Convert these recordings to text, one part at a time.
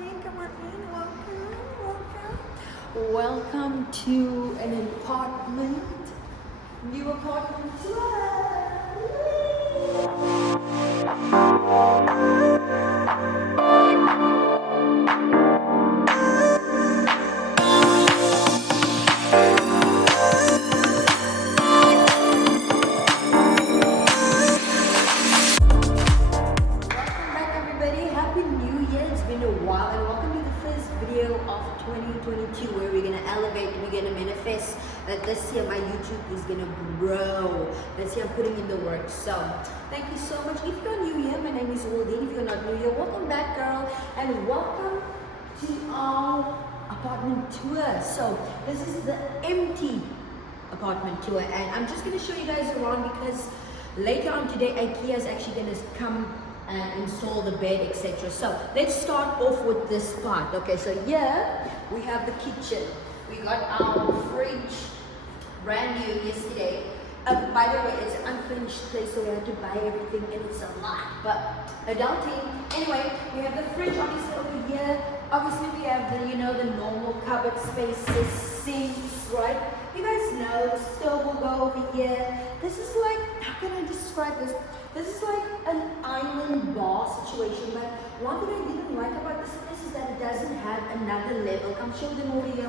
in, welcome to an apartment, new apartment tour. And welcome to the first video of 2022 where we're going to elevate, we're going to manifest that this year my YouTube is going to grow. This year I'm putting in the work. So thank you so much. If you're new here, my name is Waldine. If you're not new here, welcome back, girl, and welcome to our apartment tour. So this is the empty apartment tour, and I'm just going to show you guys around because later on today IKEA is actually going to come and install the bed, etc. So let's start off with this part. Okay, so here we have the kitchen. We got our fridge, brand new yesterday. By the way, it's an unfinished place, so we had to buy everything, and it's a lot, but adulting. Anyway, we have the fridge obviously over here. Obviously, we have the, the normal cupboard spaces, sinks, right? You guys know the stove will go over here. This is like, how can I describe this? This is like an island bar situation, but one thing I didn't like about this place is that it doesn't have another level. Come show them over here.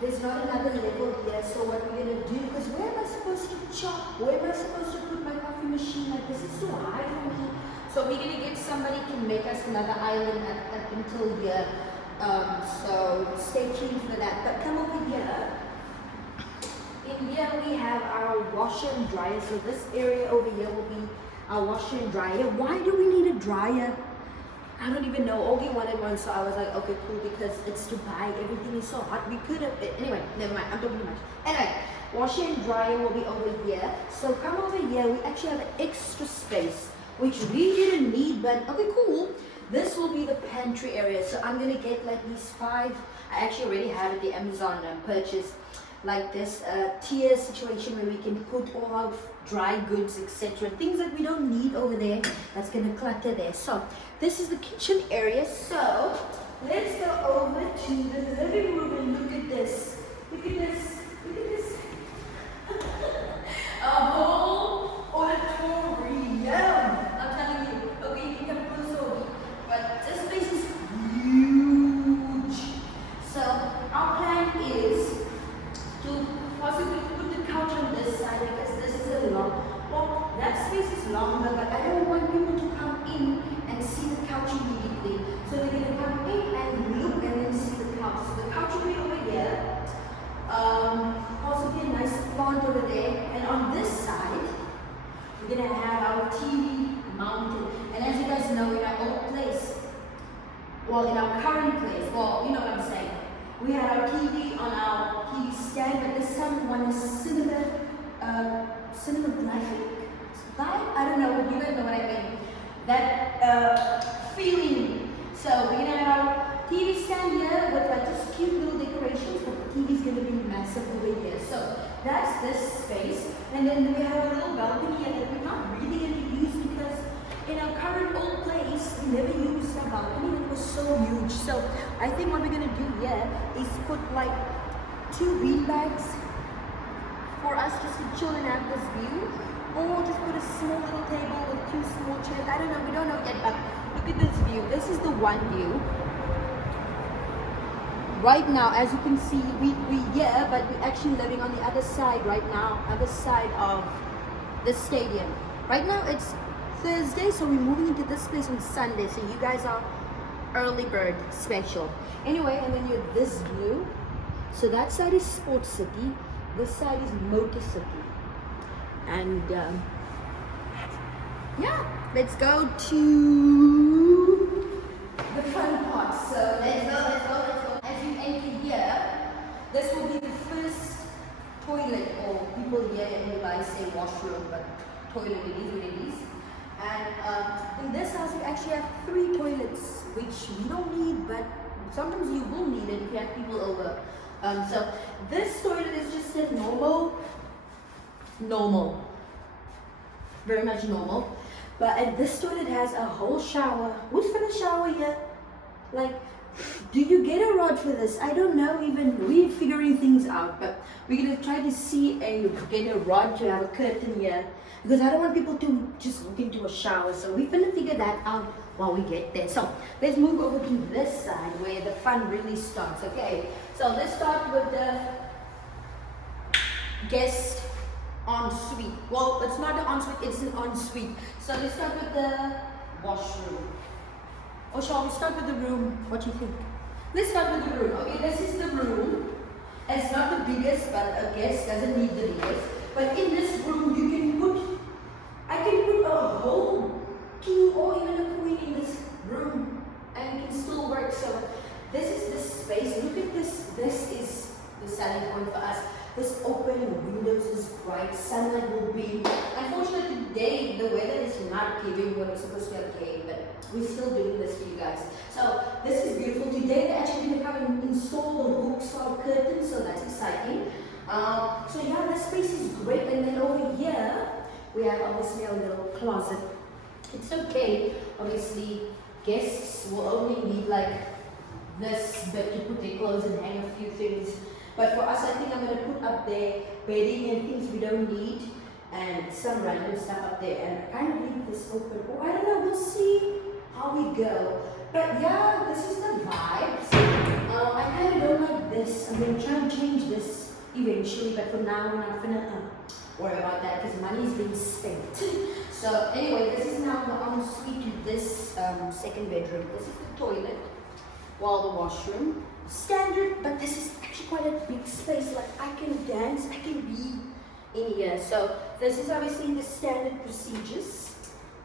There's not another level here, so what we're going to do, because where am I supposed to chop? Where am I supposed to put my coffee machine? Like, this is too high for me. So we're going to get somebody to make us another island up until here. So stay tuned for that. But come over here. In here we have our washer and dryer. So this area over here will be our washer and dryer. Why do we need a dryer? I don't even know. Ogie wanted one, so I was like, okay, cool, because it's Dubai. Everything is so hot. We could have. Anyway, never mind. I'm talking too much. Anyway, washer and dryer will be over here. So come over here. We actually have an extra space, which we didn't need, but okay, cool. This will be the pantry area. So I'm gonna get like these 5. I actually already have the Amazon purchase. Like this tier situation where we can put all our dry goods, etc. Things that we don't need over there, that's going to clutter there. So this is the kitchen area. So let's go over to the living room and look at this. Look at this. Look at this. A whole auditorium. I'm telling you. Okay, you can come close over. But this place is huge. So our plan is to possibly put the couch on this side because this is a long, well, that space is longer, but I don't want people to come in and see the couch immediately. So they're going to come in and look and then see the couch. So the couch will be over here, possibly a nice plant over there, and on this side, we're going to have our TV mounted. And as you guys know, in our old place, well, in our current place, well, you know what I'm saying. We had our TV on our TV stand, but this time we want a cinematographic vibe. I don't know, but you guys know what I mean. That feeling. So we're gonna have our TV stand here with like just cute little decorations, but the TV's gonna be massive over here. So that's this space, and then we have a little balcony here that we're not really gonna use because in our current old place, we never used a balcony and it was so huge. So I think what we're going to do here is put like 2 bean bags for us just to chill and have this view. Or just put a small little table with 2 small chairs. I don't know, we don't know yet, but look at this view. This is the one view. Right now, as you can see, we're here, but we're actually living on the other side right now, other side of the stadium. Right now it's Thursday, so we're moving into this place on Sunday, so you guys are early bird special. Anyway, and then you have this view. So that side is Sports City, this side is Motor City. And yeah, let's go to the fun part. So let's go. As you enter here, this will be the first toilet, or people here in Dubai say washroom, but toilet it is what it is. And in this house we actually have 3 toilets, which we don't need, but sometimes you will need it if you have people over. So this toilet is just a normal, very much normal. But this toilet has a whole shower. Who's for the shower here? Like, do you get a rod for this? I don't know, even we're figuring things out, but we're gonna try to get a rod to have a curtain here, because I don't want people to just look into a shower. So we're gonna figure that out while we get there. So let's move over to this side where the fun really starts. Okay, so let's start with the guest ensuite. Well, it's not an ensuite, it's an ensuite. So let's start with the washroom. Or shall we start with the room? What do you think? Let's start with the room. Okay, this is the room. It's not the biggest, but a guest doesn't need the biggest. But in this room, you can put, I can put a whole king or even a queen in this room, and it can still work. So this is the space. Look at this. This is the selling point for us. This open windows is bright, sunlight will be. Unfortunately today the weather is not giving what it's supposed to have gave, but we're still doing this for you guys. So this is beautiful. Today they're actually going to come and install the hooks for our curtains, so that's exciting. So yeah, this space is great. And then over here we have obviously a little closet. It's okay, obviously guests will only need like this bit to put their clothes and hang a few things. But for us, I think I'm going to put up there bedding and things we don't need, and some random stuff up there, and kind of leave this open. Oh, I don't know, we'll see how we go. But yeah, this is the vibes. I kind of don't like this. I'm going to try and change this eventually, but for now, we're not going to worry about that because money is being spent. So anyway, this is now the ensuite to this second bedroom. This is the toilet, while the washroom. Standard, but this is actually quite a big space. Like I can dance, I can be in here. So this is obviously the standard procedures,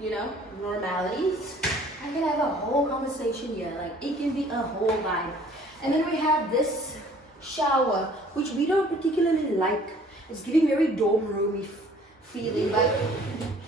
you know, normalities. I can have a whole conversation here. Like it can be a whole vibe. And then we have this shower, which we don't particularly like. It's giving very dorm roomy feeling, but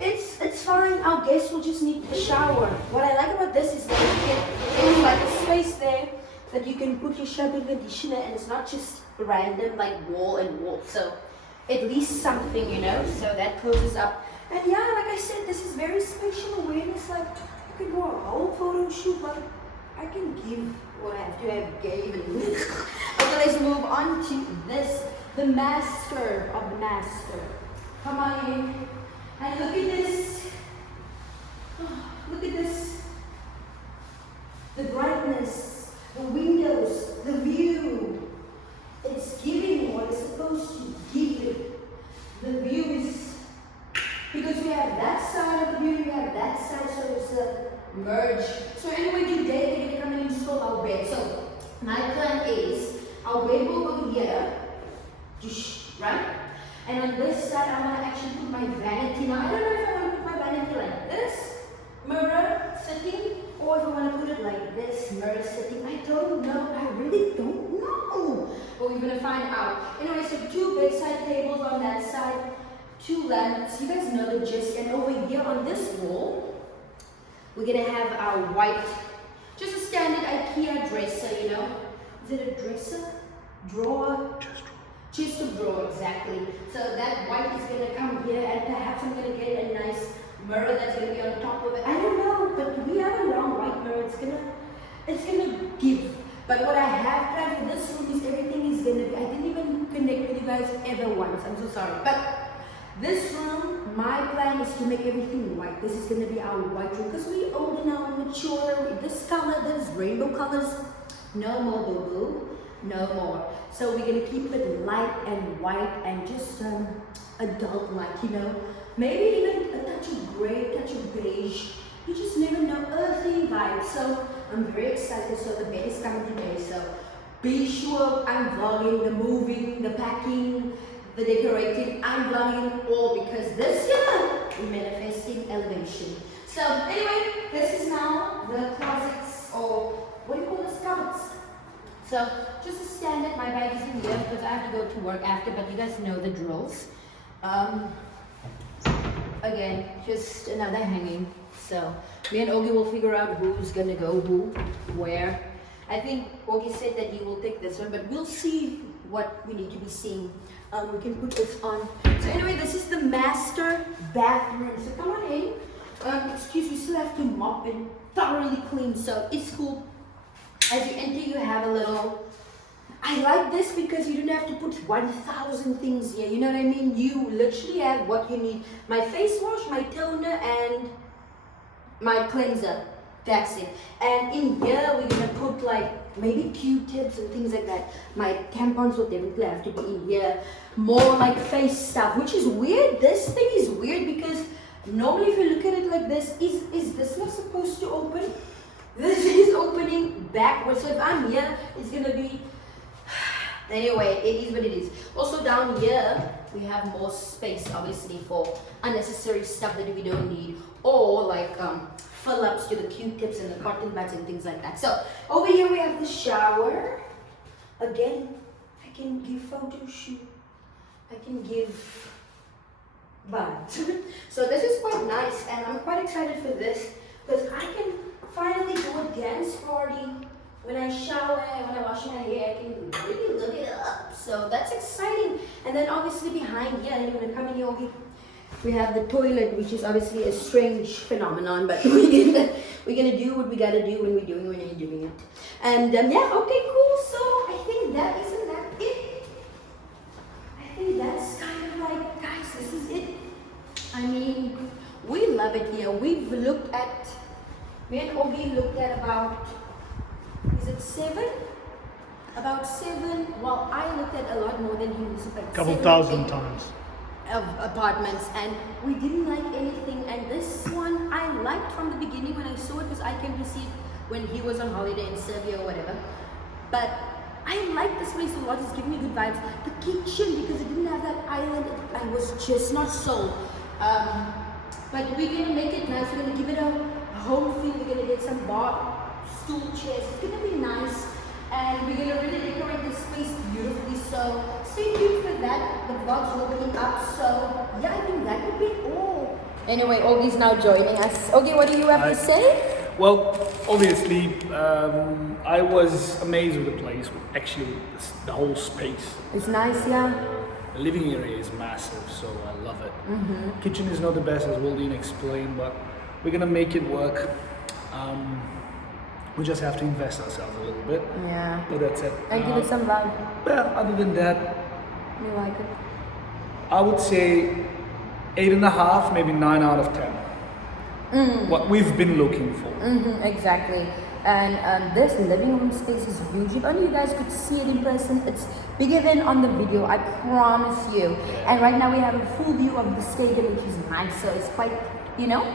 it's fine. Our guests will just need the shower. What I like about this is that you get there's like a space there that you can put your shampoo conditioner, and it's not just random like wall and wall. So at least something, you know. So that closes up. And yeah, like I said, this is very spatial awareness. Like you can do a whole photo shoot, but I can give what I have to have given. Okay, let's move on to this, the master of the master. Come on in and look at this. Oh, look at this. The brightness. The windows, the view, it's giving what it's supposed to give you. The view is, because we have that side of the view, we have that side, so it's a merge. So anyway, today we're going to come and install our bed. So my plan is, our bed will go here, right? And on this side, I'm going to actually put my vanity. Now, I don't know if I want to put my vanity like this, mirror sitting, or if I want to put it like this, mirror sitting. I don't know. I really don't know. But we're going to find out. Anyway, so 2 bedside tables on that side, 2 lamps. You guys know the gist. And over here on this wall, we're going to have our white, just a standard IKEA dresser, you know. Is it a dresser? Drawer? Chest of drawer, exactly. So that white is going to come here, and perhaps I'm going to get a nice mirror that's going to be on top of it. I don't know, but we have a long white mirror. It's gonna give. But what I have planned for this room is everything is going to be, I didn't even connect with you guys ever once. I'm so sorry. But this room, my plan is to make everything white. This is going to be our white room because we're old now and mature. This color, this rainbow colors, no more boo-boo, no more. So we're going to keep it light and white and just adult-like, you know. Maybe even a touch of gray, a touch of beige. You just never know, earthy vibes. So I'm very excited. So the bed is coming today. So be sure I'm vlogging the moving, the packing, the decorating. I'm vlogging it all because this year we're manifesting elevation. So anyway, this is now the closets, or what do you call this, cupboards. So just a standard, my bag is in here because I have to go to work after, but you guys know the drills. Again, just another hanging. So me and Ogie will figure out who's gonna go who, where. I think Ogie said that he will take this one, but we'll see what we need to be seeing. We can put this on. So anyway, this is the master bathroom. So come on in. Excuse me, still have to mop and thoroughly clean. So it's cool. As you enter, you have a little. I like this because you don't have to put 1,000 things here. You know what I mean? You literally have what you need. My face wash, my toner, and my cleanser. That's it. And in here, we're gonna put like maybe Q-tips and things like that. My tampons will definitely have to be in here. More like face stuff, which is weird. This thing is weird because normally if you look at it like this, is this not supposed to open? This is opening backwards. So if I'm here, it's gonna be... Anyway, it is what it is. Also down here, we have more space obviously for unnecessary stuff that we don't need. Or like fill-ups to the Q-tips and the cotton buds and things like that. So over here we have the shower. Again, I can give photo shoot. I can give buds. So this is quite nice and I'm quite excited for this because I can finally do a dance party. When I shower, when I wash my hair, I can really look it up. So that's exciting. And then obviously behind here, you're gonna come in here, we have the toilet, which is obviously a strange phenomenon, but we're gonna do what we gotta do when we're doing it. And yeah, okay, cool. So I think that isn't that it. I think that's kind of like, guys, this is it. I mean, we love it here. Me and Ogi looked at about, is it 7? About 7. Well, I looked at a lot more than him. Like couple thousand times. Of apartments, and we didn't like anything. And this one I liked from the beginning when I saw it because I came to see it when he was on holiday in Serbia or whatever. But I like this place a lot. It's giving me good vibes. The kitchen, because it didn't have that island, I was just not sold. But we're gonna make it nice. We're gonna give it a home feel. We're gonna get some bar stool chairs. It's gonna be nice, and we're gonna really decorate this space beautifully. So stay tuned for that. The vlog's opening up. So yeah, I think that would be all. Anyway, Ogi's now joining us. Ogi, what do you have to say? Well, obviously, I was amazed with the place. Actually, the whole space. It's nice, yeah. The living area is massive, so I love it. Kitchen is not the best, as Waldine explained, but we're gonna make it work. We just have to invest ourselves a little bit. Yeah. But that's it. And give it some love. Well, other than that, You like it? I would say 8.5, maybe 9 out of 10. What we've been looking for. Exactly. And this living room space is huge. If only you guys could see it in person, it's bigger than on the video, I promise you. And right now we have a full view of the stadium, which is nice, so it's quite, you know.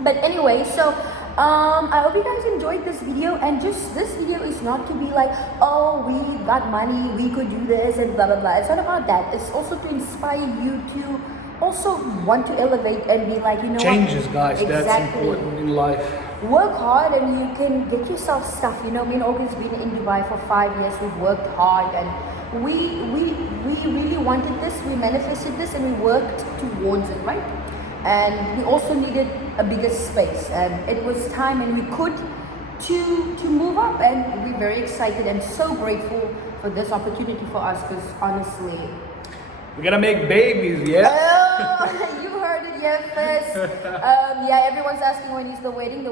But anyway, so I hope you guys enjoyed this video, and just this video is not to be like, oh, we got money, we could do this and blah blah blah. It's not about that. It's also to inspire you to also want to elevate and be like, you know, changes, guys. Exactly. That's important in life. Work hard and you can get yourself stuff. You know, me and August been in Dubai for 5 years. We've worked hard and we really wanted this. We manifested this and we worked towards it, right? And we also needed a bigger space, and it was time, and we could to move up, and we're very excited and so grateful for this opportunity for us, because honestly, we're gonna make babies, yeah? oh, you heard it here first. Yeah, everyone's asking when is the wedding.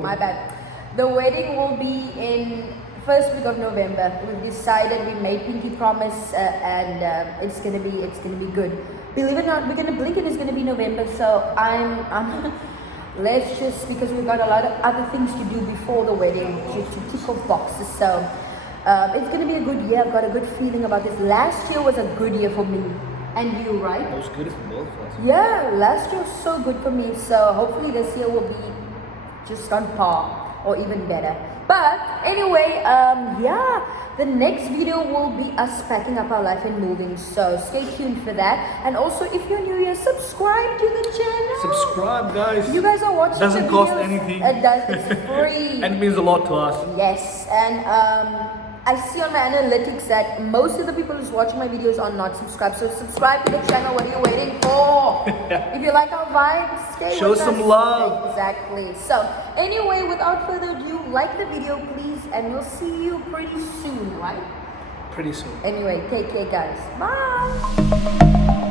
My bad. The wedding will be in first week of November. We've decided, we made pinky promise, and it's gonna be good. Believe it or not, we're gonna blink and it's gonna be November. So I'm let's just, because we've got a lot of other things to do before the wedding to tick off boxes. So it's gonna be a good year. I've got a good feeling about this. Last year was a good year for me and you, right? It was good for both of us. Yeah, last year was so good for me. So hopefully this year will be just on par or even better. But anyway, yeah, the next video will be us packing up our life and moving. So stay tuned for that. And also, if you're new here, subscribe to the channel. Subscribe, guys. You guys are watching. Doesn't the cost videos. anything. It does. It's free. And it means a lot to us. Yes, and I see on my analytics that most of the people who's watching my videos are not subscribed. So subscribe to the channel. What are you waiting for? If you like our vibes, stay Show with us. some love. Exactly. So anyway, without further ado, like the video, please, and we'll see you pretty soon, right? Pretty soon. Anyway, take care, guys. Bye.